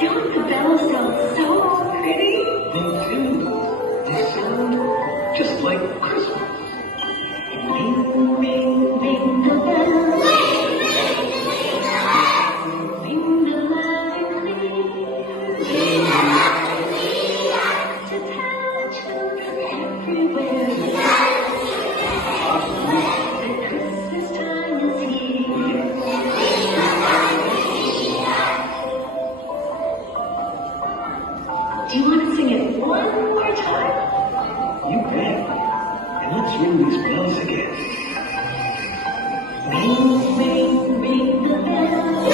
Don't the bells sound so pretty? They do. They sound just like Christmas. Ring, ring, ring the bell. Ring the lively. Ring the lively. To tell children everywhere. That Christmas time is here. Do you want to sing it one more time? You bet. And let's ring these bells again. Ring, ring, ring the bell.